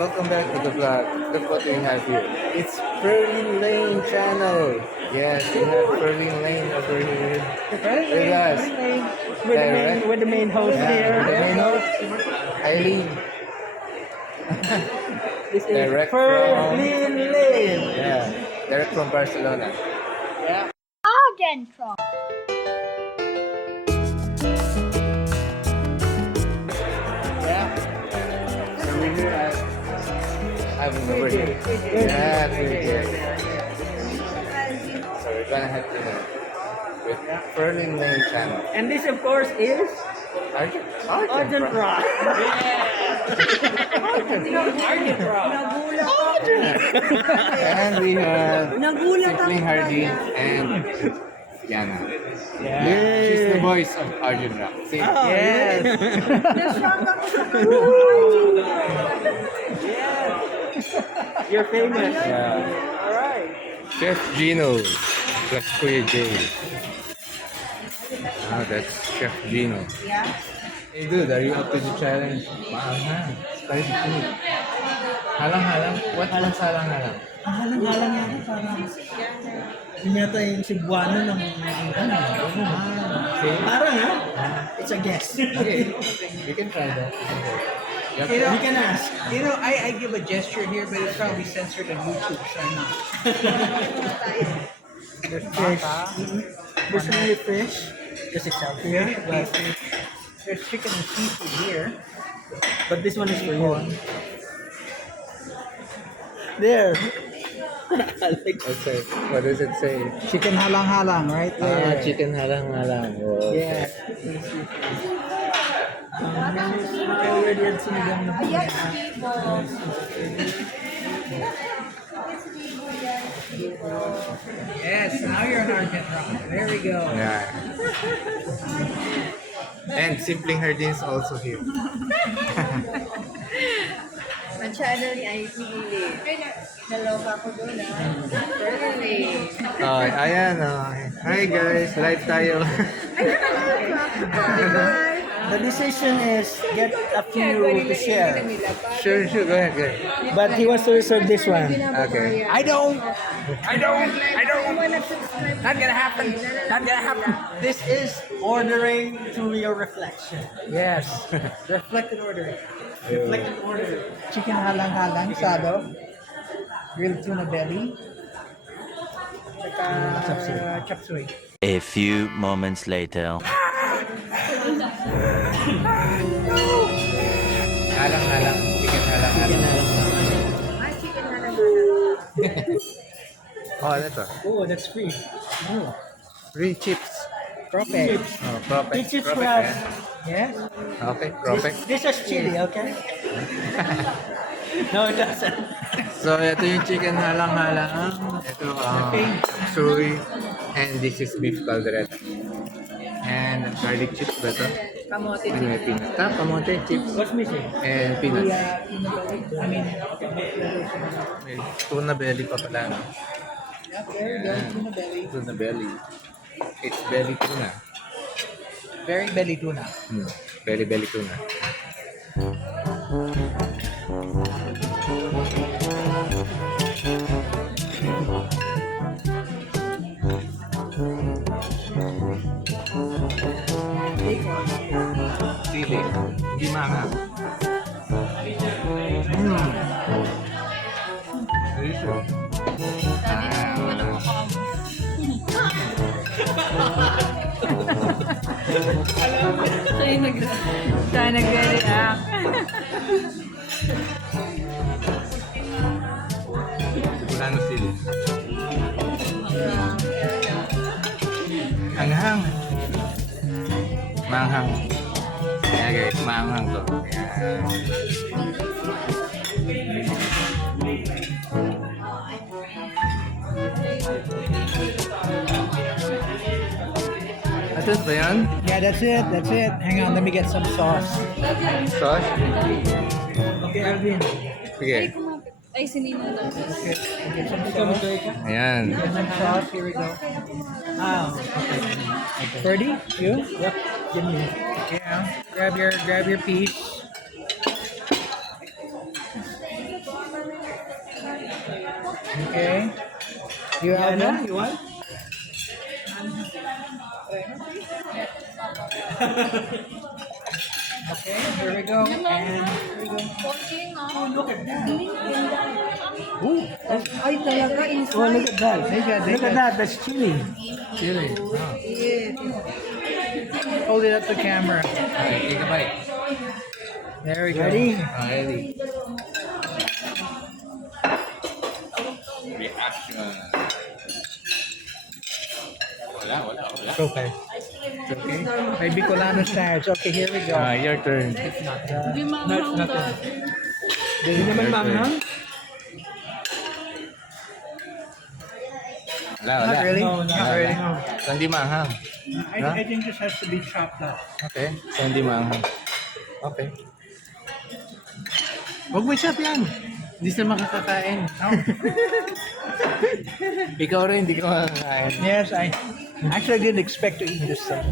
welcome back to the vlog. Look what we have here. It's Ferlin Lane channel. Yes, we have Ferlin Lane over here with us. With the main host here. The main host, Eileen. This is Direct Ferlin Lane. Yeah, direct from Barcelona. Yeah. Arghentrock. So we're here at having over here. Yeah, we're here. So we're gonna have dinner with Ferlin Lane channel. And this, of course, is Arghentrock. And we have Sibling Hardin and Llama. Yeah. She's the voice of Arghentrock. See? Yes. You're famous. Yeah. All right. Chef Gino plus Kuya J. Ah, that's Chef Gino. Yeah. Hey dude, are you up to the challenge? Wow, spicy food. Halang-halang? What's halang-halang? Halang-halang yan, parang yun yata yung Cebuano ng ano. See? Parang it's a guess. Okay, you can try that. Yep. You can ask. You know, I give a gesture here, but it's probably censored on YouTube, so I'm not. There's fish. There's only fish. Because it's out here. But There's chicken and seafood here. this one is for you. There. What's it? What does it say? Chicken halang-halang right there. Ah, chicken halang-halang. Oh, Yeah. Already had sinigang na. Yes, now you're an Arghentrock. There we go. Yeah. And Sibling Hardin is also here. Ang channel ni ay pinili. Naloka ko doon Ferlin. Oh, ayan. Hi guys, live tayo. The decision is get a few to share. Sure, go ahead. But he wants to reserve this one. Okay. I don't. Not gonna happen. Not gonna happen. This is ordering through your reflection. Yes. Reflected ordering. Reflected order. Chicken halang-halang, sado. Grilled tuna belly. Saka chop suey. A few moments later. Halang-halang. Chicken halang-halang. Ay, chicken halang-halang. Oh, ano to? Oh, that's free. Oh. Free chips. Prope. Oh, prope. This is Prope, from- eh? Yes. Okay, prope. This is chili, okay? No, it doesn't. So, ito yung chicken halang-halang. Ito soy. And this is beef caldereta. And garlic chips ba ito? Kamote. And may peanut. Kamote chips. What's missing? And peanuts. I mean, May tuna belly pa pala. No? there we go. Tuna belly. Tuna belly. It's belly tuna. Very belly tuna. Belly tuna. Sili. Hindi manga. Delicious. Siya nagre-react. Wala na sili. Anghang. Manghang. Ayan guys, manghang to. Ayan. Ito ba yan? Yeah, that's it. That's it. Hang on, let me get some sauce. Sauce? Okay, Alvin. Sige. Ay, sinino daw. Get some sauce. Ayan. Get some sauce. Here we go. Ah, okay. 30? You? Yep. Give me. Yeah. Grab your piece. Okay. You have Yana, one? you want? Okay, here we go. And here we go. Oh, look at that. Ooh, Ay, talaga, Oh, inside. look at that. Look at that. That's chili. chili. Yeah. Hold it up to camera. Okay, take a bite. There we go. Ready? Ready. Reaction. Wala. It's okay. It's okay. May Bicolano stars. Okay, here we go. Your turn. Not that. Hindi naman manghang? Wala. Not really. No, Not really. No. So, hindi maanghang. I think this has to be chopped up. Okay. So, hindi maanghang. Okay. Huwag mo shop yan. Hindi sila makakakain. Ikaw rin, hindi ka makakakain. Yes, I actually didn't expect to eat this thing.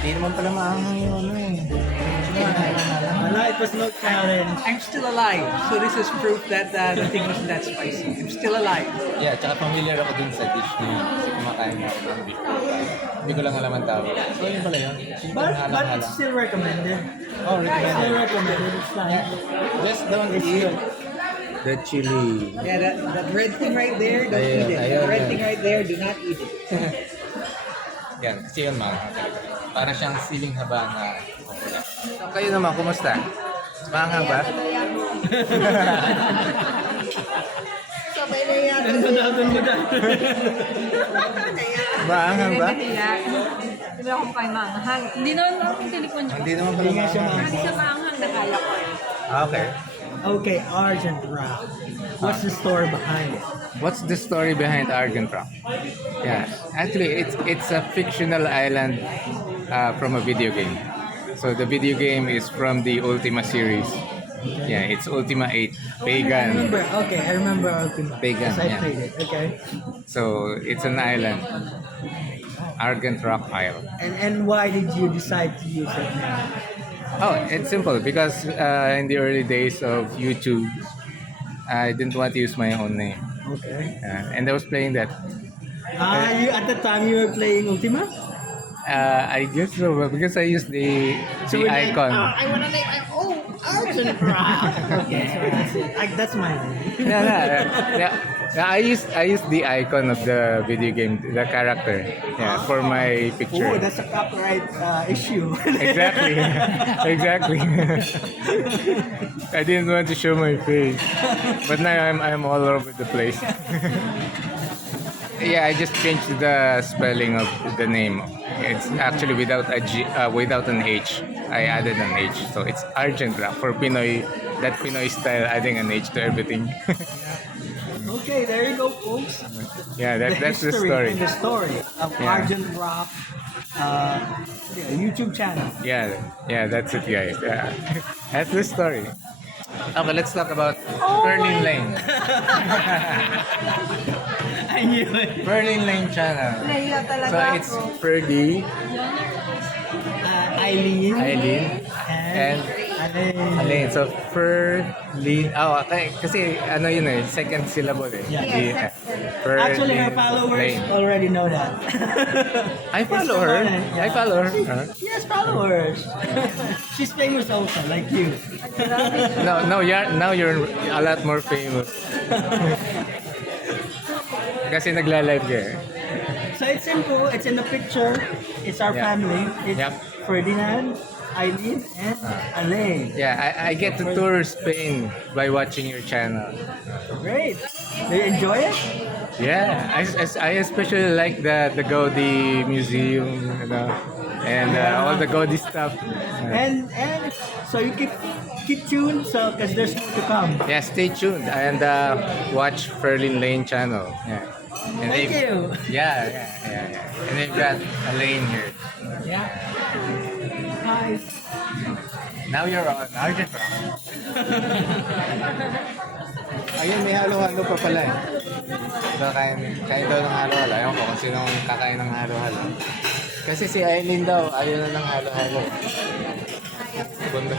Hindi naman pala maanghang yung ano eh. Wala, it was no challenge. I'm still alive, so this is proof that the thing wasn't that spicy. I'm still alive. Yeah, tsaka familiar ako dun sa dish na yun. Kasi kumakain na ako ng beef profile. Hindi ko lang alam ang tawag. So yun pala yun. Simple But halang-halang. it's still recommended. Oh, Still recommended. recommended. It's nice. Just don't eat the chili. Yeah, that red thing right there, don't Ayun, eat it. ayun, The red ayun. thing right there, do not eat it. Yan, kasi yun maanghang talaga. Para siyang siling haba na popular. So, kayo naman, kumusta? Maanghang ba? Sabay na yan. Nandun mo na. Maanghang ba? Hindi ba ako kayo maanghang? Hindi naman ako tinikman niyo. Hindi naman pala Hindi nga siya maanghang. Hindi siya maanghang na kaya ko. Okay. Okay, Arghentrock. What's the story behind it? What's the story behind Arghentrock? Yeah, actually, it's a fictional island from a video game. So the video game is from the Ultima series. Yeah, it's Ultima 8 Pagan. I remember Ultima. Pagan, Yes, I yeah. played it. Okay. So it's an island, Arghentrock Isle. And why did you decide to use that name? Oh, it's simple because in the early days of YouTube, I didn't want to use my own name, Okay. and I was playing that. You at the time you were playing Ultima? I guess so, but because I used the we're like, icon. I want to name my own Arghentrock. Okay, so that's it. That's my name. Yeah, I used the icon of the video game, the character, for my picture. Oh, that's a copyright issue. Exactly, exactly. I didn't want to show my face, but now I'm all over the place. Yeah, I just changed the spelling of the name. It's actually without a G, without an H. I added an H, so it's Arghentrock for Pinoy. That Pinoy style, adding an H to everything. Okay, there you go, folks. Yeah, that's the history story. and the story of Yeah. Arghentrock YouTube channel. Yeah, that's it, guys. Yeah, that's the story. Okay, let's talk about Ferlin Lane. I knew it. Ferlin Lane channel. Nahiya So talaga it's ako. Ferdy, Eileen. Eileen, and Alain. So Ferlin. Oh, okay. Kasi ano yun eh, second syllable eh. Yeah. The, Yes, Ferlin Actually, her followers Lane. already know that. I follow her. Yeah. I follow her. Huh? Yes, followers. She's famous also, like you. No, now you're a lot more famous. Kasi nagla-live ka eh. So it's simple. It's in the picture. It's our Yeah. family. It's Yep. Ferdinand, Eileen, and Alain. Yeah, I get to tour Spain by watching your channel. Great. Do you enjoy it? Yeah, I especially like the Gaudi Museum, you know, and all the Gaudi stuff. And so you keep tuned, so because there's more to come. Yeah, stay tuned and watch Ferlin Lane channel. Yeah. And Thank they've- you. Yeah. And they've got a lane here. Yeah. Hi. Now you're on Arghentrock. Ayun, may halo-halo pa pala eh. So, kain daw ng halo-halo. Ayaw ko kung sinong kakain ng halo-halo. Kasi si Aileen daw, ayaw na ng halo-halo. Bunda.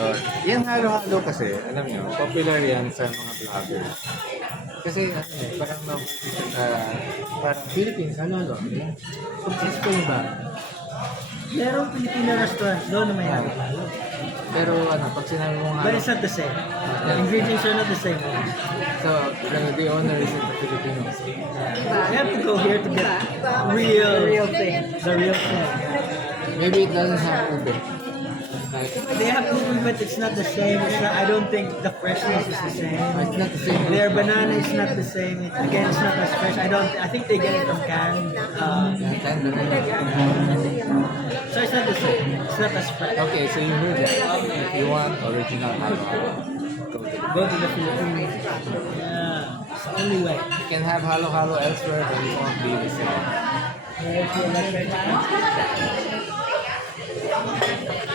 Ayun. Yung halo-halo kasi, alam nyo, popular yan sa mga vloggers. Kasi parang parang Philippines, halo-halo. Successful ba? Merong Filipino restaurant doon na may halo-halo. Pero pag sinabi mong But it's not the same. The ingredients are not the same. so, the owner is in the Filipinos. You have to go here to get real thing. The real thing. Maybe it doesn't have ube. They have ube, but it's not the same. It's not, I don't think the freshness is the same. It's not the same. Their banana is not the same. Again, it's not as fresh. I think they get it from canned. So it's not the same. It's not as fresh. Okay, so you heard that. If you want original halo-halo, Go to the Philippines. Yeah, it's the only way. you can have halo-halo elsewhere, but it won't be the same.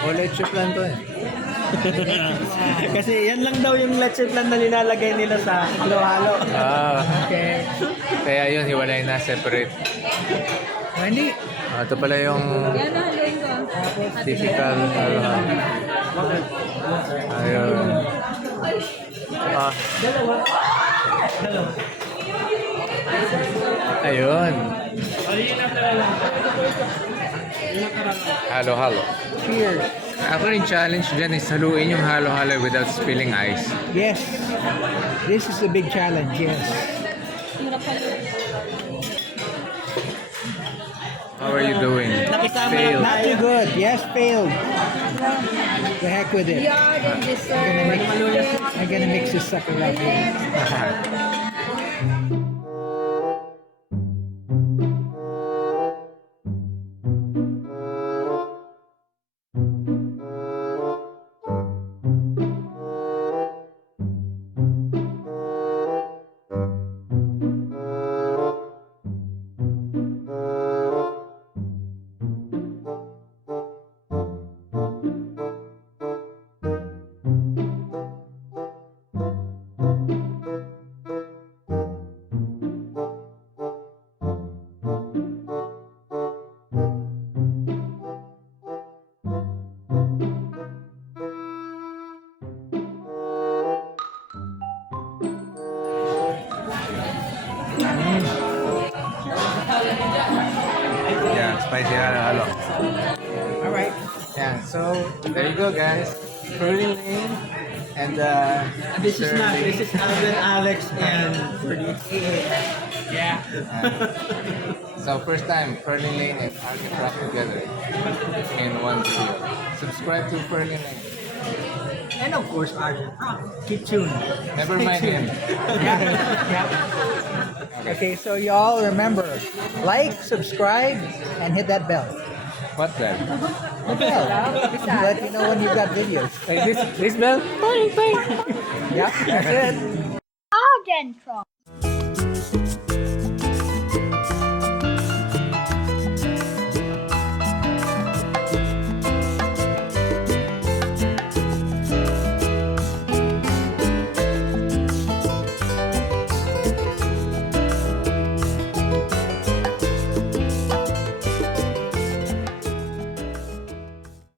O leche plan to eh. Kasi yan lang daw yung leche plan na nilalagay nila sa halo-halo. Okay. Kaya yun, hiwalay na, separate. Hindi. Ito pala yung Yan na, haluin ko. typical halo-halo. Ayun. Dalawa. Ayun. Halo-halo. Cheers. Ako rin challenge dyan is haluin yung halo-halo without spilling ice. Yes. This is a big challenge, yes. How are you doing? Nakisama Not too good. Yes, failed. The heck with it. Yard and dessert. I'm gonna mix this sucker up here. Yeah, spicy halo-halo. All right. Yeah, so there you go, guys. Curly Lane and This is Alvin, Alex, and Ferdy. Yeah. So first time, Curly Lane and Arghentrock together in one video. Subscribe to Curly Lane. And of course, Arghentrock. Keep tuned. Never mind him. Okay, so y'all remember, like, subscribe, and hit that bell. What bell? The bell. To let you know when you've got videos. Like this bell? Yeah, that's it. Arghentrock.